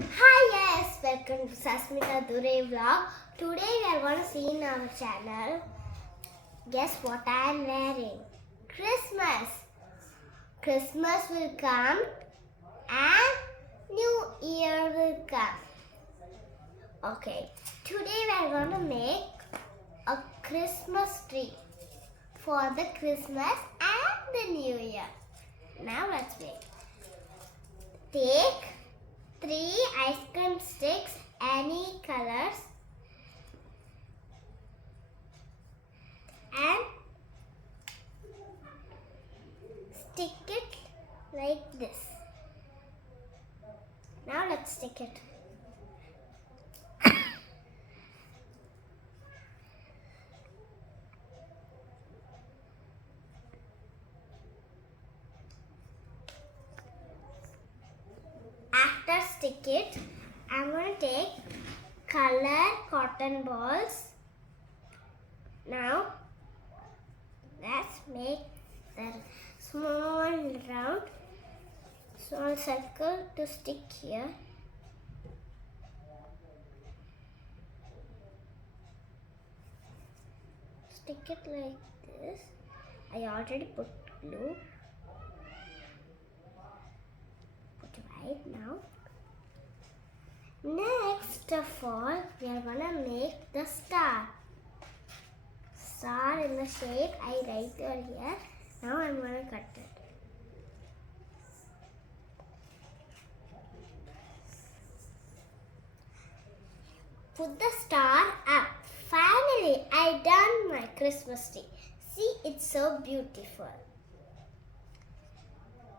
Hi guys, welcome to Sasmita Dure vlog. Today we are going to see in our channel. Guess what I am wearing? Christmas. Christmas will come and New Year will come. Okay, today we are going to make a Christmas tree for the Christmas and the New Year. Now let's make. Take 3 ice cream sticks, any colors, and stick it like this. Now let's stick it. After stick it, I'm going to take color cotton balls. Now let's make the small round, small circle to stick here. Stick it like this. I already put glue. Put white now. Next of all, we are gonna make the star. Star in the shape I write over here. Now I'm gonna cut it. Put the star up. Finally, I done my Christmas tree. See, it's so beautiful.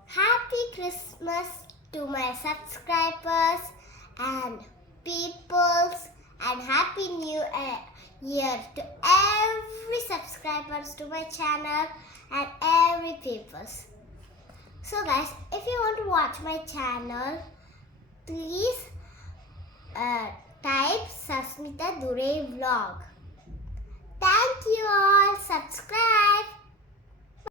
Happy Christmas to my subscribers and peoples, and Happy New Year to every subscribers to my channel and every peoples. So guys, if you want to watch my channel, please type Sasmita Dure vlog. Thank you all. Subscribe.